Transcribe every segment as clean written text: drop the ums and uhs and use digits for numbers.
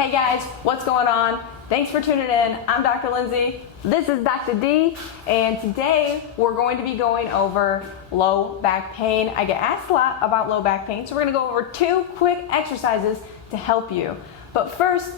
Hey guys, what's going on? Thanks for tuning in. I'm Dr. Lindsay. This is Dr. D, and today we're going to be going over low back pain. I get asked a lot about low back pain, so we're going to go over 2 quick exercises to help you. But first,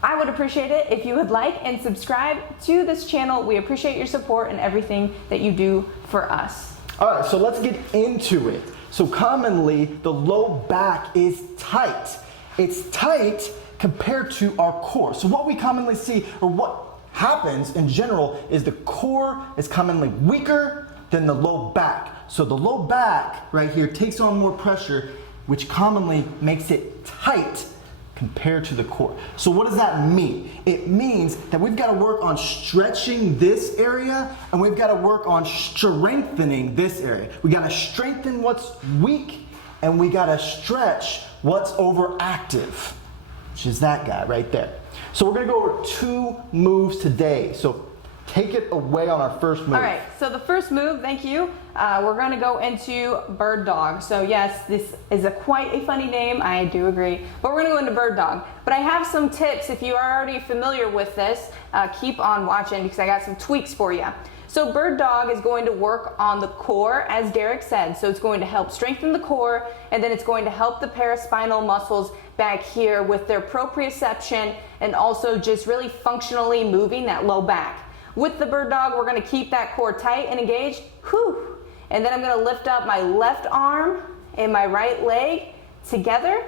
I would appreciate it if you would like and subscribe to this channel. We appreciate your support and everything that you do for us. All right, so let's get into it. So commonly, the low back is tight. It's tight compared to our core. So what we commonly see, or what happens in general, is the core is commonly weaker than the low back. So the low back right here takes on more pressure, which commonly makes it tight compared to the core. So what does that mean? It means that we've got to work on stretching this area, and we've got to work on strengthening this area. We got to strengthen what's weak, and we got to stretch what's overactive, which is that guy right there. So we're going to go over 2 moves today. So take it away on our first move. All right, so the first move, thank you, we're going to go into bird dog. So yes, this is quite a funny name, I do agree, but we're going to go into bird dog. But I have some tips. If you are already familiar with this, keep on watching because I got some tweaks for you. So bird dog is going to work on the core, as Derek said. So it's going to help strengthen the core, and then it's going to help the paraspinal muscles back here with their proprioception, and also just really functionally moving that low back. With the bird dog, we're going to keep that core tight and engaged. Whew. And then I'm going to lift up my left arm and my right leg together.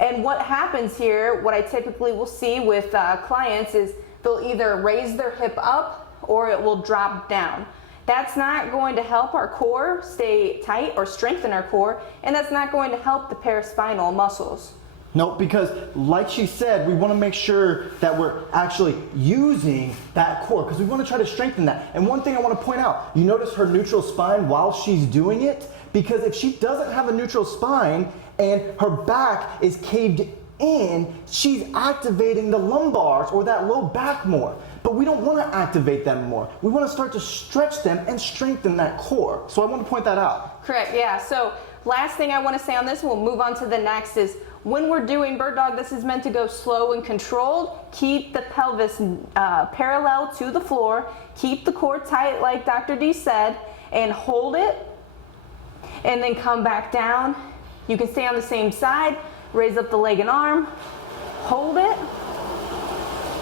And what happens here, what I typically will see with clients, is they'll either raise their hip up or it will drop down. That's not going to help our core stay tight or strengthen our core, and that's not going to help the paraspinal muscles. No, because like she said, we want to make sure that we're actually using that core, because we want to try to strengthen that. And one thing I want to point out, you notice her neutral spine while she's doing it? Because if she doesn't have a neutral spine and her back is caved in, she's activating the lumbars or that low back more. But we don't want to activate them more. We want to start to stretch them and strengthen that core. So I want to point that out. Correct, yeah. So last thing I want to say on this, we'll move on to the next, is when we're doing bird dog, this is meant to go slow and controlled. Keep the pelvis parallel to the floor. Keep the core tight like Dr. D said, and hold it, and then come back down. You can stay on the same side, raise up the leg and arm, hold it,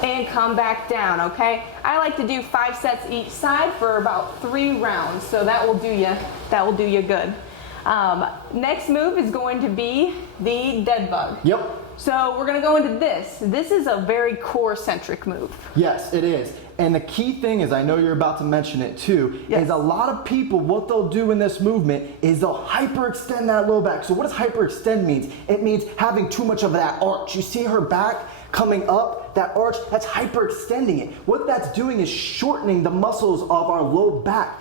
and come back down, okay? I like to do 5 sets each side for about 3 rounds, so that will do you good. Next move is going to be the dead bug. Yep. So we're gonna go into this. This is a very core-centric move. Yes, it is. And the key thing is, I know you're about to mention it too, yes, is a lot of people, what they'll do in this movement is they'll hyperextend that low back. So what does hyperextend mean? It means having too much of that arch. You see her back coming up, that arch, that's hyperextending it. What that's doing is shortening the muscles of our low back.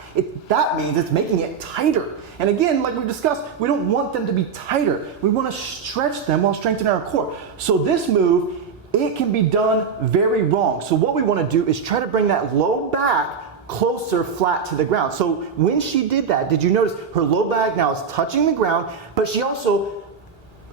That means it's making it tighter. And again, like we discussed, we don't want them to be tighter. We want to stretch them while strengthening our core. So this move, it can be done very wrong. So what we want to do is try to bring that low back closer flat to the ground. So when she did that, did you notice her low back now is touching the ground, but she also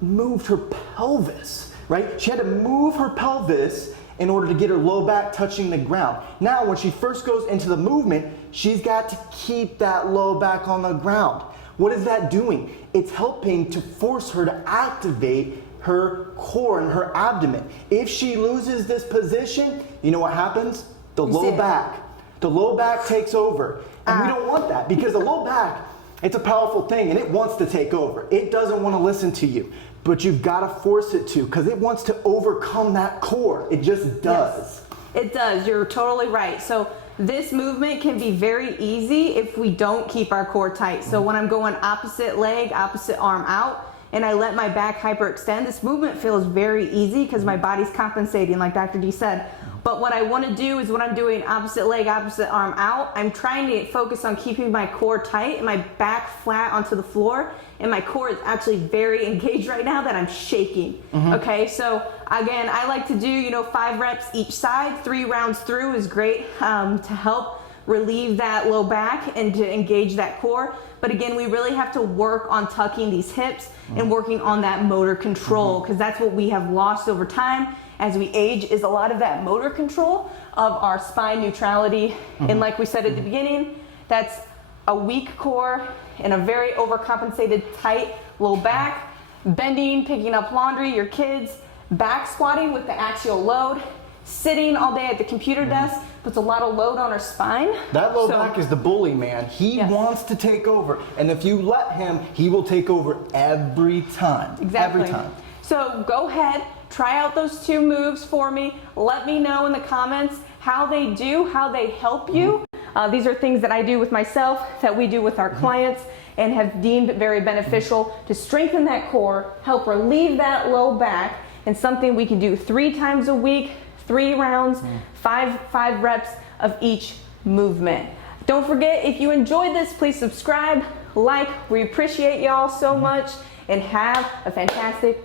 moved her pelvis, right? She had to move her pelvis in order to get her low back touching the ground. Now, when she first goes into the movement, she's got to keep that low back on the ground. What is that doing? It's helping to force her to activate her core and her abdomen. If she loses this position, you know what happens? The low back takes over. And we don't want that, because the low back, it's a powerful thing and it wants to take over. It doesn't want to listen to you, but you've got to force it to, because it wants to overcome that core. It just does. Yes, it does. You're totally right. So this movement can be very easy if we don't keep our core tight. So when I'm going opposite leg, opposite arm out, and I let my back hyperextend, this movement feels very easy because my body's compensating, like Dr. D said. But what I want to do is, when I'm doing opposite leg, opposite arm out, I'm trying to focus on keeping my core tight and my back flat onto the floor. And my core is actually very engaged right now that I'm shaking. Okay, so again, I like to do, 5 reps each side. 3 rounds through is great to help relieve that low back and to engage that core. But again, we really have to work on tucking these hips and working on that motor control, because that's what we have lost over time. as we age is a lot of that motor control of our spine neutrality. And like we said at the beginning, that's a weak core and a very overcompensated tight low back, bending, picking up laundry, your kids, back squatting with the axial load, sitting all day at the computer desk puts a lot of load on our spine. That low back is the bully, man. He wants to take over, and if you let him, he will take over every time. Exactly. Every time. So go ahead, try out those 2 moves for me. Let me know in the comments how they do, how they help you. These are things that I do with myself, that we do with our clients, and have deemed very beneficial to strengthen that core, help relieve that low back, and something we can do 3 times a week, 3 rounds, 5 reps of each movement. Don't forget, if you enjoyed this, please subscribe, like. We appreciate y'all so much, and have a fantastic